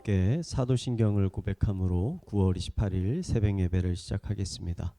함께 사도신경을 고백함으로 9월 28일 새벽 예배를 시작하겠습니다.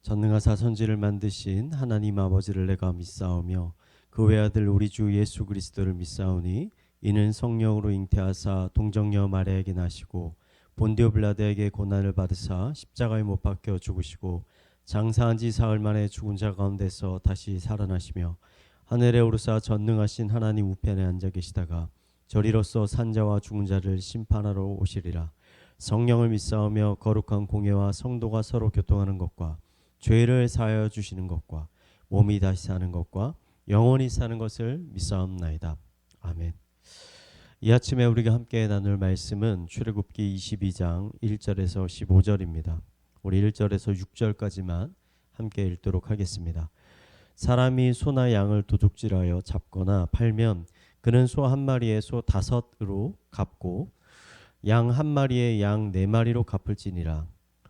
전능하사 천지를 만드신 하나님 아버지를 내가 믿사오며 그 외아들 우리 주 예수 그리스도를 믿사오니 이는 성령으로 잉태하사 동정녀 마리아에게 나시고 본디오 빌라도에게 고난을 받으사 십자가에 못 박혀 죽으시고 장사한 지 사흘 만에 죽은 자 가운데서 다시 살아나시며 하늘에 오르사 전능하신 하나님 우편에 앉아 계시다가 저리로서 산자와 죽은 자를 심판하러 오시리라. 성령을 믿사오며 거룩한 공예와 성도가 서로 교통하는 것과 죄를 사하여 주시는 것과 몸이 다시 사는 것과 영원히 사는 것을 믿사옵나이다. 아멘. 이 아침에 우리가 함께 나눌 말씀은 출애굽기 22장 1절에서 15절입니다. 우리 1절에서 6절까지만 함께 읽도록 하겠습니다. 사람이 소나 양을 도둑질하여 잡거나 팔면 그는 소 한 마리에 소 5으로 갚고 양 한 마리에 양 4마리로 갚을지니라.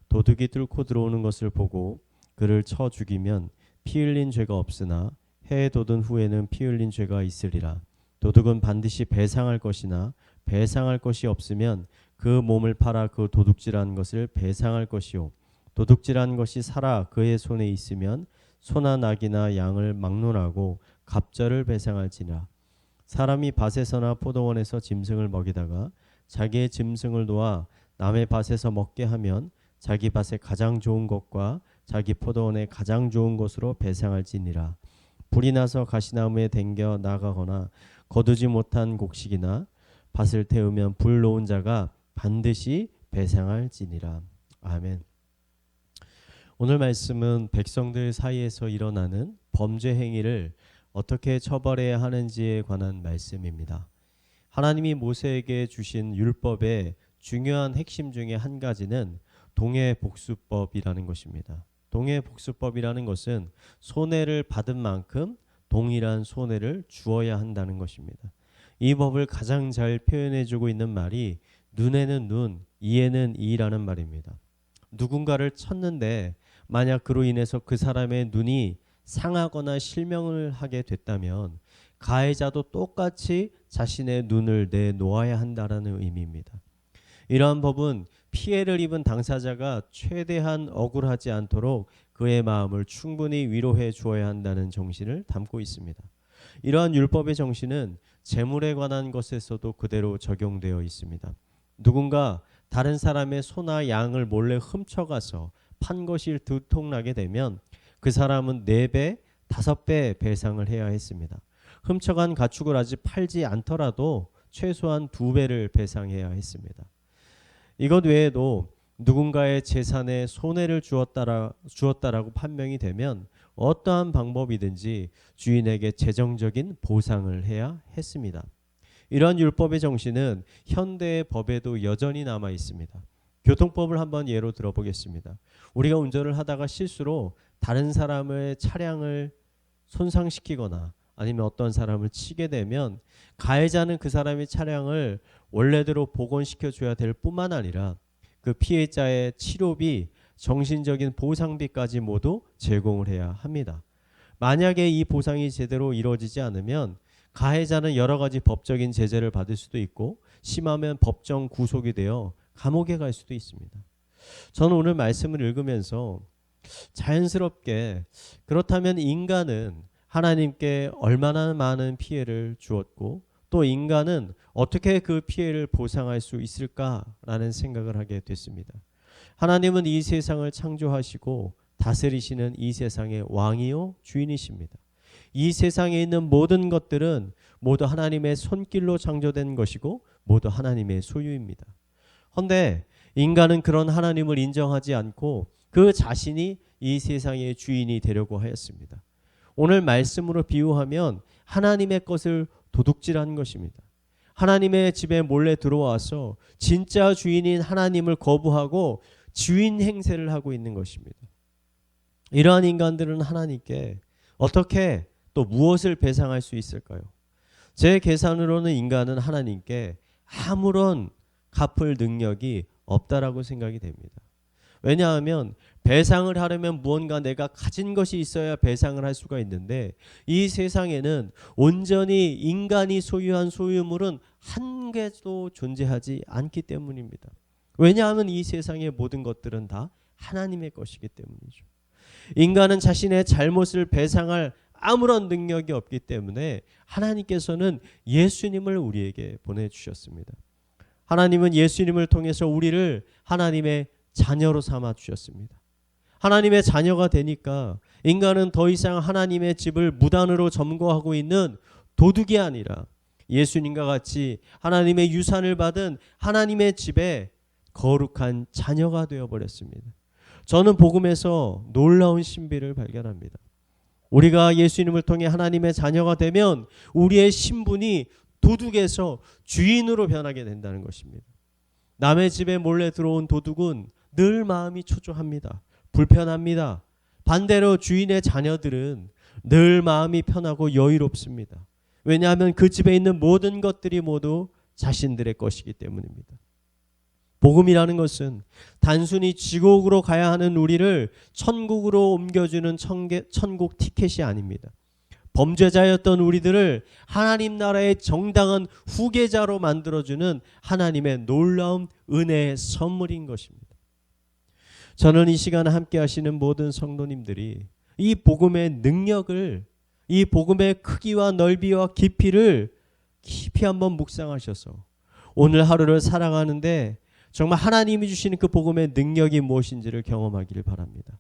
도둑이 뚫고 들어오는 것을 보고 그를 쳐 죽이면 피 흘린 죄가 없으나 해에 돋은 후에는 피 흘린 죄가 있으리라. 도둑은 반드시 배상할 것이나 배상할 것이 없으면 그 몸을 팔아 그 도둑질한 것을 배상할 것이요 도둑질한 것이 살아 그의 손에 있으면 소나 낙이나 양을 막론하고 갑절을 배상할지니라. 사람이 밭에서나 포도원에서 짐승을 먹이다가 자기의 짐승을 놓아 남의 밭에서 먹게 하면 자기 밭에 가장 좋은 것과 자기 포도원에 가장 좋은 것으로 배상할지니라. 불이 나서 가시나무에 댕겨 나가거나 거두지 못한 곡식이나 밭을 태우면 불 놓은 자가 반드시 배상할지니라. 아멘. 오늘 말씀은 백성들 사이에서 일어나는 범죄 행위를 어떻게 처벌해야 하는지에 관한 말씀입니다. 하나님이 모세에게 주신 율법의 중요한 핵심 중에 한 가지는 동해복수법이라는 것입니다. 동해복수법이라는 것은 손해를 받은 만큼 동일한 손해를 주어야 한다는 것입니다. 이 법을 가장 잘 표현해주고 있는 말이 눈에는 눈, 이에는 이라는 말입니다. 누군가를 쳤는데 만약 그로 인해서 그 사람의 눈이 상하거나 실명을 하게 됐다면 가해자도 똑같이 자신의 눈을 내놓아야 한다는 의미입니다. 이러한 법은 피해를 입은 당사자가 최대한 억울하지 않도록 그의 마음을 충분히 위로해 주어야 한다는 정신을 담고 있습니다. 이러한 율법의 정신은 재물에 관한 것에서도 그대로 적용되어 있습니다. 누군가 다른 사람의 소나 양을 몰래 훔쳐가서 판 것이 들통나게 되면 그 사람은 4배, 5배 배상을 해야 했습니다. 훔쳐간 가축을 아직 팔지 않더라도 최소한 2배를 배상해야 했습니다. 이것 외에도 누군가의 재산에 손해를 주었다라고 판명이 되면 어떠한 방법이든지 주인에게 재정적인 보상을 해야 했습니다. 이러한 율법의 정신은 현대의 법에도 여전히 남아 있습니다. 교통법을 한번 예로 들어보겠습니다. 우리가 운전을 하다가 실수로 다른 사람의 차량을 손상시키거나 아니면 어떤 사람을 치게 되면 가해자는 그 사람의 차량을 원래대로 복원시켜 줘야 될 뿐만 아니라 그 피해자의 치료비, 정신적인 보상비까지 모두 제공을 해야 합니다. 만약에 이 보상이 제대로 이루어지지 않으면 가해자는 여러 가지 법적인 제재를 받을 수도 있고 심하면 법정 구속이 되어 감옥에 갈 수도 있습니다. 저는 오늘 말씀을 읽으면서 자연스럽게 그렇다면 인간은 하나님께 얼마나 많은 피해를 주었고 또 인간은 어떻게 그 피해를 보상할 수 있을까라는 생각을 하게 됐습니다. 하나님은 이 세상을 창조하시고 다스리시는 이 세상의 왕이요 주인이십니다. 이 세상에 있는 모든 것들은 모두 하나님의 손길로 창조된 것이고 모두 하나님의 소유입니다. 그런데 인간은 그런 하나님을 인정하지 않고 그 자신이 이 세상의 주인이 되려고 하였습니다. 오늘 말씀으로 비유하면 하나님의 것을 도둑질한 것입니다. 하나님의 집에 몰래 들어와서 진짜 주인인 하나님을 거부하고 주인 행세를 하고 있는 것입니다. 이러한 인간들은 하나님께 어떻게 또 무엇을 배상할 수 있을까요? 제 계산으로는 인간은 하나님께 아무런 갚을 능력이 없다라고 생각이 됩니다. 왜냐하면 배상을 하려면 무언가 내가 가진 것이 있어야 배상을 할 수가 있는데 이 세상에는 온전히 인간이 소유한 소유물은 한 개도 존재하지 않기 때문입니다. 왜냐하면 이 세상의 모든 것들은 다 하나님의 것이기 때문이죠. 인간은 자신의 잘못을 배상할 아무런 능력이 없기 때문에 하나님께서는 예수님을 우리에게 보내주셨습니다. 하나님은 예수님을 통해서 우리를 하나님의 자녀로 삼아 주셨습니다. 하나님의 자녀가 되니까 인간은 더 이상 하나님의 집을 무단으로 점거하고 있는 도둑이 아니라 예수님과 같이 하나님의 유산을 받은 하나님의 집에 거룩한 자녀가 되어버렸습니다. 저는 복음에서 놀라운 신비를 발견합니다. 우리가 예수님을 통해 하나님의 자녀가 되면 우리의 신분이 도둑에서 주인으로 변하게 된다는 것입니다. 남의 집에 몰래 들어온 도둑은 늘 마음이 초조합니다. 불편합니다. 반대로 주인의 자녀들은 늘 마음이 편하고 여유롭습니다. 왜냐하면 그 집에 있는 모든 것들이 모두 자신들의 것이기 때문입니다. 복음이라는 것은 단순히 지옥으로 가야 하는 우리를 천국으로 옮겨주는 천국 티켓이 아닙니다. 범죄자였던 우리들을 하나님 나라의 정당한 후계자로 만들어주는 하나님의 놀라운 은혜의 선물인 것입니다. 저는 이 시간에 함께 하시는 모든 성도님들이 이 복음의 능력을, 이 복음의 크기와 넓이와 깊이를 깊이 한번 묵상하셔서 오늘 하루를 살아가는데 정말 하나님이 주시는 그 복음의 능력이 무엇인지를 경험하기를 바랍니다.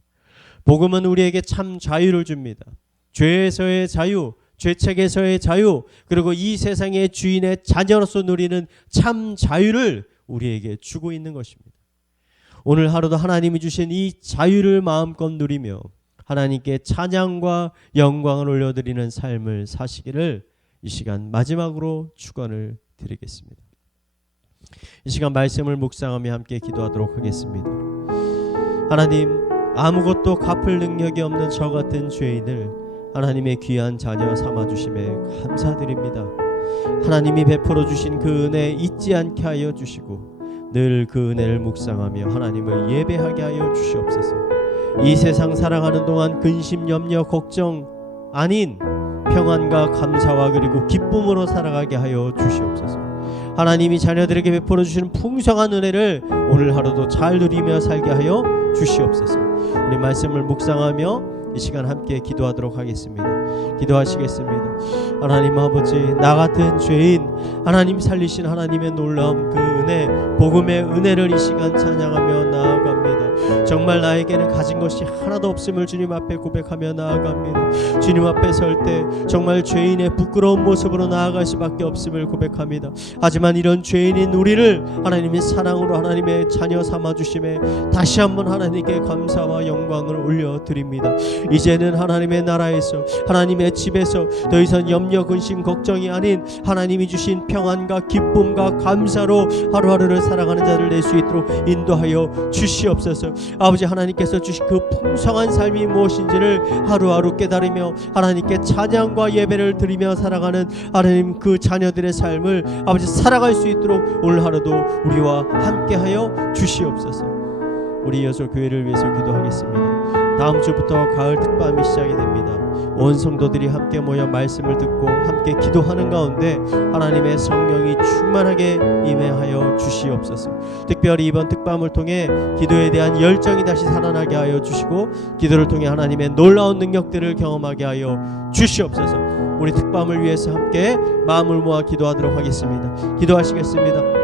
복음은 우리에게 참 자유를 줍니다. 죄에서의 자유, 죄책에서의 자유, 그리고 이 세상의 주인의 자녀로서 누리는 참 자유를 우리에게 주고 있는 것입니다. 오늘 하루도 하나님이 주신 이 자유를 마음껏 누리며 하나님께 찬양과 영광을 올려드리는 삶을 사시기를 이 시간 마지막으로 축원을 드리겠습니다. 이 시간 말씀을 묵상하며 함께 기도하도록 하겠습니다. 하나님, 아무것도 갚을 능력이 없는 저 같은 죄인을 하나님의 귀한 자녀 삼아주심에 감사드립니다. 하나님이 베풀어 주신 그 은혜 잊지 않게 하여 주시고 늘 그 은혜를 묵상하며 하나님을 예배하게 하여 주시옵소서. 이 세상 살아가는 동안 근심, 염려, 걱정 아닌 평안과 감사와 그리고 기쁨으로 살아가게 하여 주시옵소서. 하나님이 자녀들에게 베풀어 주시는 풍성한 은혜를 오늘 하루도 잘 누리며 살게 하여 주시옵소서. 우리 말씀을 묵상하며 이 시간 함께 기도하도록 하겠습니다. 기도하시겠습니다. 하나님 아버지, 나 같은 죄인 하나님 살리신 하나님의 놀라운 그 은혜, 복음의 은혜를 이 시간 찬양하며 나아갑니다. 정말 나에게는 가진 것이 하나도 없음을 주님 앞에 고백하며 나아갑니다. 주님 앞에 설 때 정말 죄인의 부끄러운 모습으로 나아갈 수밖에 없음을 고백합니다. 하지만 이런 죄인인 우리를 하나님의 사랑으로 하나님의 자녀 삼아주심에 다시 한번 하나님께 감사와 영광을 올려드립니다. 이제는 하나님의 나라에서, 하나님의 집에서 더 이상 염려, 근심, 걱정이 아닌 하나님이 주신 평안과 기쁨과 감사로 하루하루를 살아가는 자를 낼 수 있도록 인도하여 주시옵소서. 아버지, 하나님께서 주신 그 풍성한 삶이 무엇인지를 하루하루 깨달으며 하나님께 찬양과 예배를 드리며 살아가는 하나님 그 자녀들의 삶을 아버지 살아갈 수 있도록 오늘 하루도 우리와 함께하여 주시옵소서. 우리 이어서 교회를 위해서 기도하겠습니다. 다음 주부터 가을 특밤이 시작이 됩니다. 온 성도들이 함께 모여 말씀을 듣고 함께 기도하는 가운데 하나님의 성령이 충만하게 임하여 주시옵소서. 특별히 이번 특밤을 통해 기도에 대한 열정이 다시 살아나게 하여 주시고 기도를 통해 하나님의 놀라운 능력들을 경험하게 하여 주시옵소서. 우리 특밤을 위해서 함께 마음을 모아 기도하도록 하겠습니다. 기도하시겠습니다.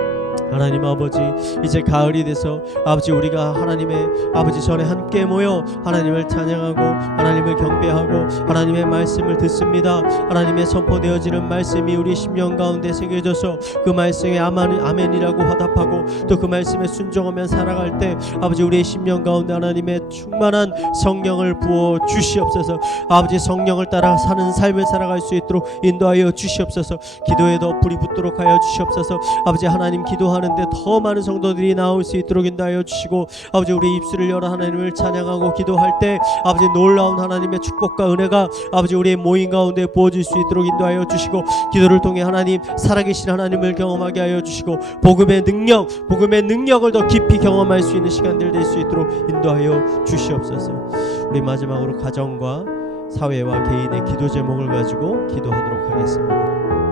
하나님 아버지, 이제 가을이 돼서 아버지 우리가 하나님의 아버지 전에 함께 모여 하나님을 찬양하고 하나님을 경배하고 하나님의 말씀을 듣습니다. 하나님의 선포되어지는 말씀이 우리 심령 가운데 새겨져서 그 말씀에 아멘이라고 화답하고 또 그 말씀에 순종하며 살아갈 때 아버지 우리의 심령 가운데 하나님의 충만한 성령을 부어 주시옵소서. 아버지 성령을 따라 사는 삶을 살아갈 수 있도록 인도하여 주시옵소서. 기도에 더 불이 붙도록 하여 주시옵소서. 아버지 하나님 기도하는데 더 많은 성도들이 나올 수 있도록 인도하여 주시고 아버지 우리 입술을 열어 하나님을 찬양하고 기도할 때 아버지 놀라운 하나님의 축복과 은혜가 아버지 우리의 모임 가운데 부어질 수 있도록 인도하여 주시고, 기도를 통해 하나님 살아계신 하나님을 경험하게 하여 주시고, 복음의 능력을 더 깊이 경험할 수 있는 시간들 될 수 있도록 인도하여 주시옵소서. 우리 마지막으로 가정과 사회와 개인의 기도 제목을 가지고 기도하도록 하겠습니다.